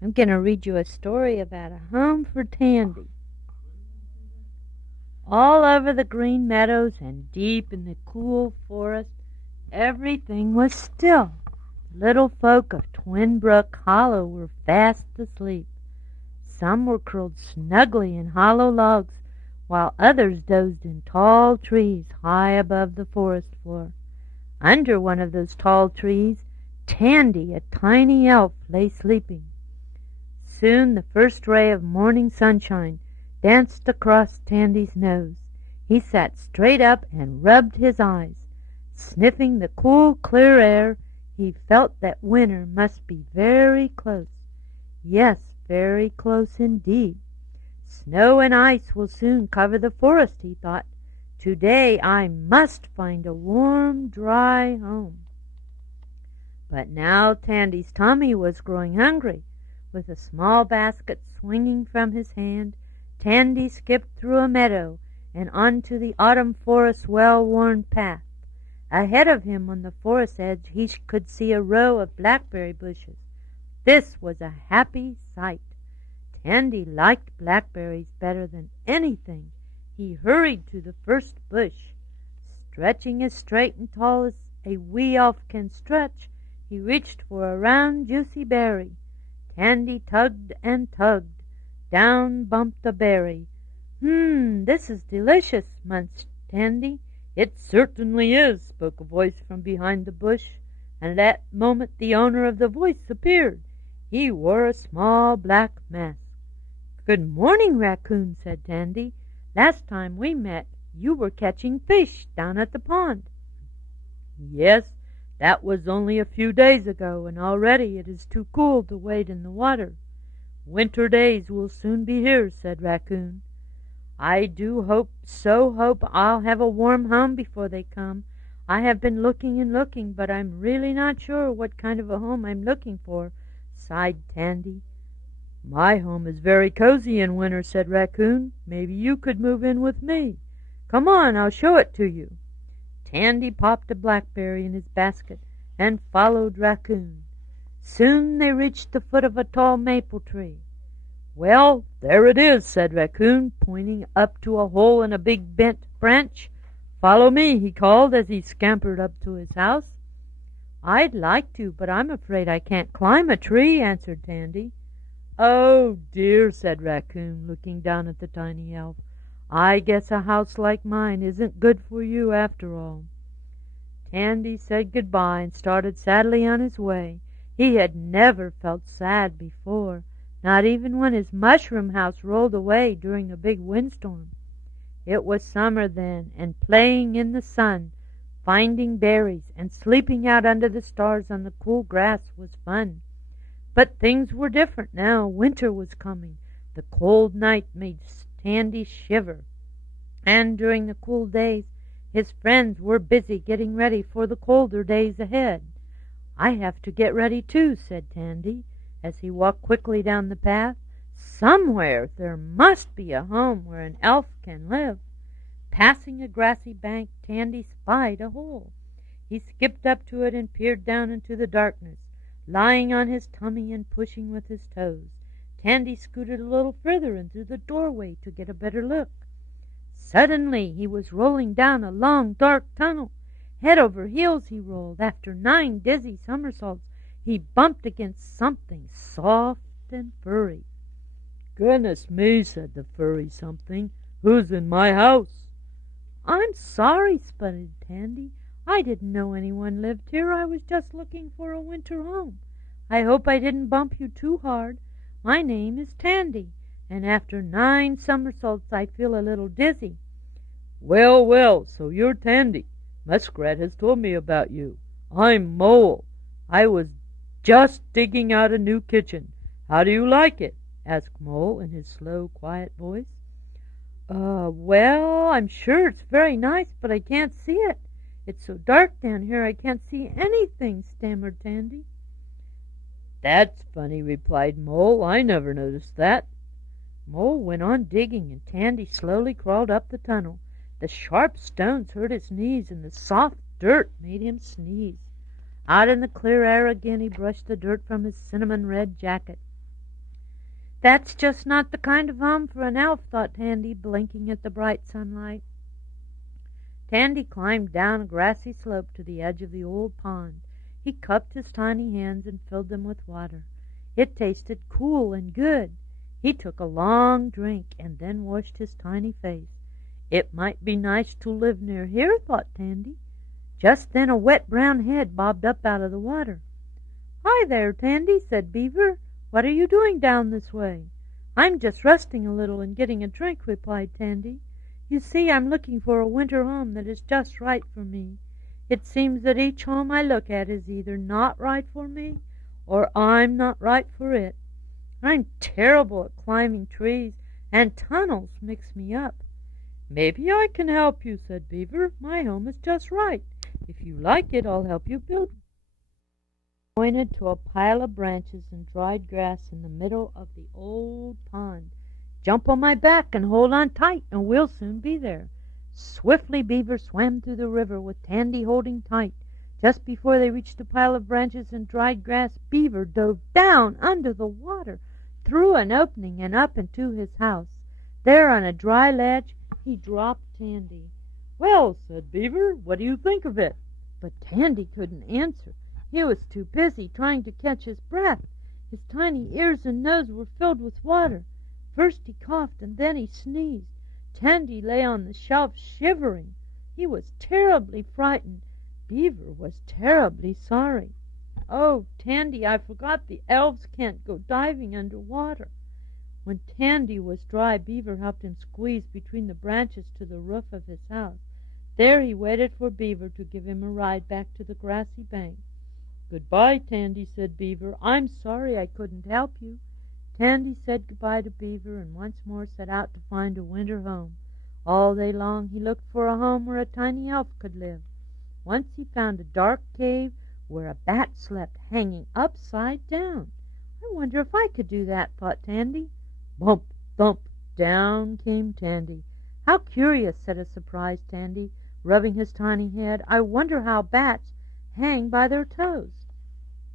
I'm going to read you a story about a home for Tandy. All over the green meadows and deep in the cool forest, everything was still. The little folk of Twin Brook Hollow were fast asleep. Some were curled snugly in hollow logs, while others dozed in tall trees high above the forest floor. Under one of those tall trees, Tandy, a tiny elf, lay sleeping. Soon the first ray of morning sunshine danced across Tandy's nose. He sat straight up and rubbed his eyes. Sniffing the cool, clear air, he felt that winter must be very close. Yes, very close indeed. Snow and ice will soon cover the forest, he thought. Today I must find a warm, dry home. But now Tandy's tummy was growing hungry. With a small basket swinging from his hand, Tandy skipped through a meadow and onto the autumn forest's well-worn path. Ahead of him on the forest edge he could see a row of blackberry bushes. This was a happy sight. Tandy liked blackberries better than anything. He hurried to the first bush. Stretching as straight and tall as a wee elf can stretch, he reached for a round, juicy berry. Tandy tugged and tugged. Down bumped a berry. This is delicious, munched Tandy. It certainly is, spoke a voice from behind the bush, and at that moment the owner of the voice appeared. He wore a small black mask. "Good morning, Raccoon," said Tandy. "Last time we met you were catching fish down at the pond." "Yes, that was only a few days ago, and already it is too cool to wade in the water." "Winter days will soon be here," said Raccoon. "I do hope I'll have a warm home before they come. I have been looking and looking, but I'm really not sure what kind of a home I'm looking for," sighed Tandy. "My home is very cozy in winter," said Raccoon. "Maybe you could move in with me. Come on, I'll show it to you." Tandy popped a blackberry in his basket and followed Raccoon. Soon they reached the foot of a tall maple tree. "Well, there it is," said Raccoon, pointing up to a hole in a big bent branch. "Follow me," he called as he scampered up to his house. "I'd like to, but I'm afraid I can't climb a tree," answered Tandy. "Oh, dear," said Raccoon, looking down at the tiny elf. "I guess a house like mine isn't good for you after all." Tandy said goodbye and started sadly on his way. He had never felt sad before, not even when his mushroom house rolled away during a big windstorm. It was summer then, and playing in the sun, finding berries, and sleeping out under the stars on the cool grass was fun. But things were different now. Winter was coming. The cold night made Tandy shiver, and during the cool days his friends were busy getting ready for the colder days ahead. "I have to get ready too," said Tandy, as he walked quickly down the path. "Somewhere there must be a home where an elf can live." Passing a grassy bank, Tandy spied a hole. He skipped up to it and peered down into the darkness, lying on his tummy and pushing with his toes. Tandy scooted a little further into the doorway to get a better look. Suddenly he was rolling down a long, dark tunnel. Head over heels he rolled. After 9 dizzy somersaults, he bumped against something soft and furry. "Goodness me," said the furry something. "Who's in my house?" "I'm sorry," sputtered Tandy. "I didn't know anyone lived here. I was just looking for a winter home. I hope I didn't bump you too hard. My name is Tandy, and after 9 somersaults I feel a little dizzy." "Well, well, so you're Tandy. Muskrat has told me about you. I'm Mole. I was just digging out a new kitchen. How do you like it?" asked Mole in his slow, quiet voice. Well, I'm sure it's very nice, but I can't see it. It's so dark down here I can't see anything," stammered Tandy. "That's funny," replied Mole. "I never noticed that." Mole went on digging, and Tandy slowly crawled up the tunnel. The sharp stones hurt his knees, and the soft dirt made him sneeze. Out in the clear air again he brushed the dirt from his cinnamon-red jacket. That's just not the kind of home for an elf, thought Tandy, blinking at the bright sunlight. Tandy climbed down a grassy slope to the edge of the old pond. He cupped his tiny hands and filled them with water. It tasted cool and good. He took a long drink and then washed his tiny face. It might be nice to live near here, thought Tandy. Just then a wet brown head bobbed up out of the water. "Hi there, Tandy," said Beaver. "What are you doing down this way?" "I'm just resting a little and getting a drink," replied Tandy. "You see, I'm looking for a winter home that is just right for me. It seems that each home I look at is either not right for me or I'm not right for it. I'm terrible at climbing trees, and tunnels mix me up." "Maybe I can help you," said Beaver. "My home is just right. If you like it, I'll help you build it." He pointed to a pile of branches and dried grass in the middle of the old pond. "Jump on my back and hold on tight, and we'll soon be there." Swiftly Beaver swam through the river with Tandy holding tight. Just before they reached the pile of branches and dried grass, Beaver dove down under the water, through an opening and up into his house. There on a dry ledge he dropped Tandy. "Well," said Beaver, "what do you think of it?" But Tandy couldn't answer. He was too busy trying to catch his breath. His tiny ears and nose were filled with water. First he coughed and then he sneezed. Tandy lay on the shelf shivering. He was terribly frightened. Beaver was terribly sorry. "Oh, Tandy, I forgot the elves can't go diving under water." When Tandy was dry, Beaver helped him squeeze between the branches to the roof of his house. There he waited for Beaver to give him a ride back to the grassy bank. "Goodbye, Tandy," said Beaver. "I'm sorry I couldn't help you." Tandy said goodbye to Beaver and once more set out to find a winter home. All day long he looked for a home where a tiny elf could live. Once he found a dark cave where a bat slept, hanging upside down. "I wonder if I could do that," thought Tandy. Bump, thump, down came Tandy. "How curious," said a surprised Tandy, rubbing his tiny head. "I wonder how bats hang by their toes."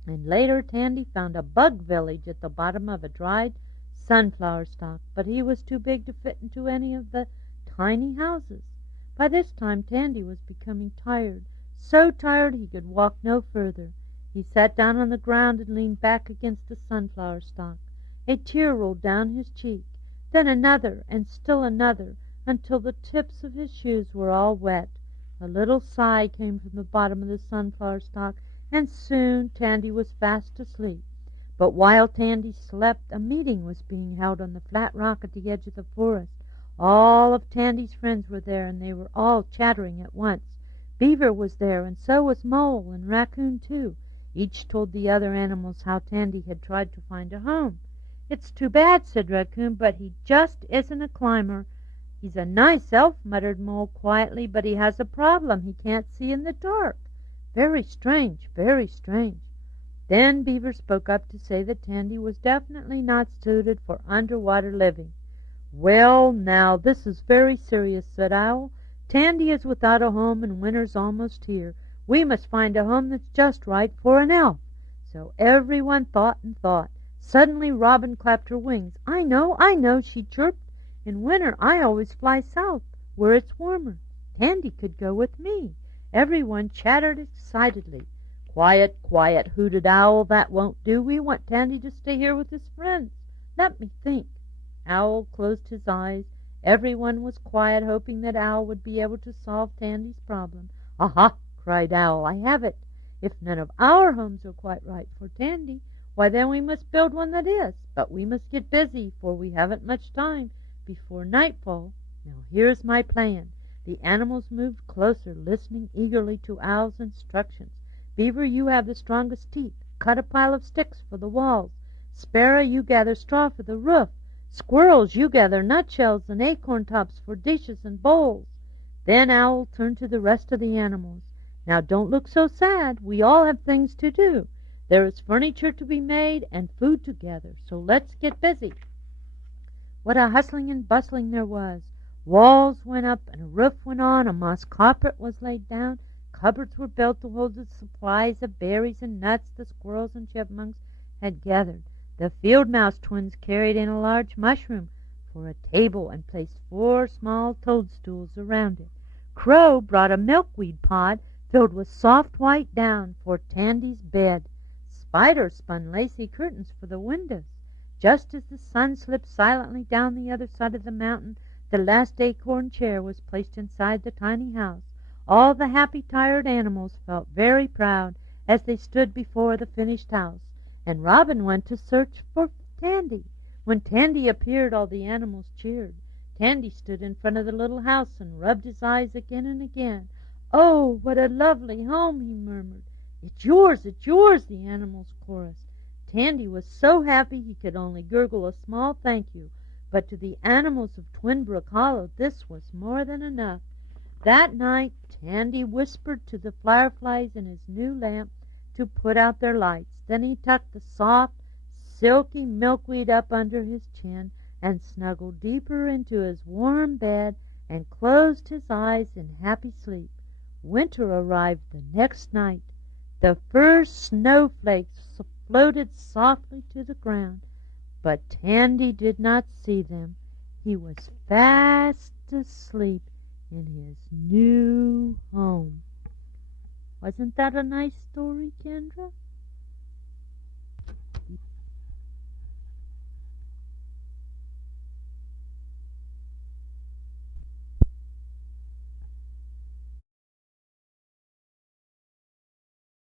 And later Tandy found a bug village at the bottom of a dried sunflower stalk, but he was too big to fit into any of the tiny houses. By this time Tandy was becoming tired, so tired he could walk no further. He sat down on the ground and leaned back against the sunflower stalk. A tear rolled down his cheek, then another and still another, until the tips of his shoes were all wet. A little sigh came from the bottom of the sunflower stalk, and soon Tandy was fast asleep. But while Tandy slept, a meeting was being held on the flat rock at the edge of the forest. All of Tandy's friends were there, and they were all chattering at once. Beaver was there, and so was Mole and Raccoon too. Each told the other animals how Tandy had tried to find a home. "It's too bad," said Raccoon, "but he just isn't a climber." "He's a nice elf," muttered Mole quietly, "but he has a problem. He can't see in the dark. Very strange, very strange." Then Beaver spoke up to say that Tandy was definitely not suited for underwater living. "Well, now, this is very serious," said Owl. "Tandy is without a home, and winter's almost here. We must find a home that's just right for an elf." So everyone thought and thought. Suddenly Robin clapped her wings. I know," she chirped. "In winter I always fly south, where it's warmer. Tandy could go with me." Everyone chattered excitedly. "Quiet, quiet," hooted Owl. "That won't do. We want Tandy to stay here with his friends. Let me think." Owl closed his eyes. Everyone was quiet, hoping that Owl would be able to solve Tandy's problem. "Aha!" cried Owl. "I have it. If none of our homes are quite right for Tandy, why then we must build one that is. But we must get busy, for we haven't much time before nightfall. Now here's my plan." The animals moved closer, listening eagerly to Owl's instructions. "Beaver, you have the strongest teeth. Cut a pile of sticks for the walls. Sparrow, you gather straw for the roof. Squirrels, you gather nutshells and acorn tops for dishes and bowls." Then Owl turned to the rest of the animals. "Now don't look so sad. We all have things to do. There is furniture to be made and food to gather, so let's get busy." What a hustling and bustling there was! Walls went up and a roof went on, a moss carpet was laid down, cupboards were built to hold the supplies of berries and nuts the squirrels and chipmunks had gathered. The field mouse twins carried in a large mushroom for a table and placed 4 small toadstools around it. Crow brought a milkweed pod filled with soft white down for Tandy's bed. Spider spun lacy curtains for the windows. Just as the sun slipped silently down the other side of the mountain, the last acorn chair was placed inside the tiny house. All the happy, tired animals felt very proud as they stood before the finished house, and Robin went to search for Tandy. When Tandy appeared, all the animals cheered. Tandy stood in front of the little house and rubbed his eyes again and again. "Oh, what a lovely home!" he murmured. "It's yours, the animals chorused. Tandy was so happy he could only gurgle a small thank you, but to the animals of Twin Brook Hollow this was more than enough. That night Tandy whispered to the fireflies in his new lamp to put out their lights. Then he tucked the soft, silky milkweed up under his chin and snuggled deeper into his warm bed and closed his eyes in happy sleep. Winter arrived the next night. The first snowflakes floated softly to the ground, but Tandy did not see them. He was fast asleep in his new home. Wasn't that a nice story, Kendra?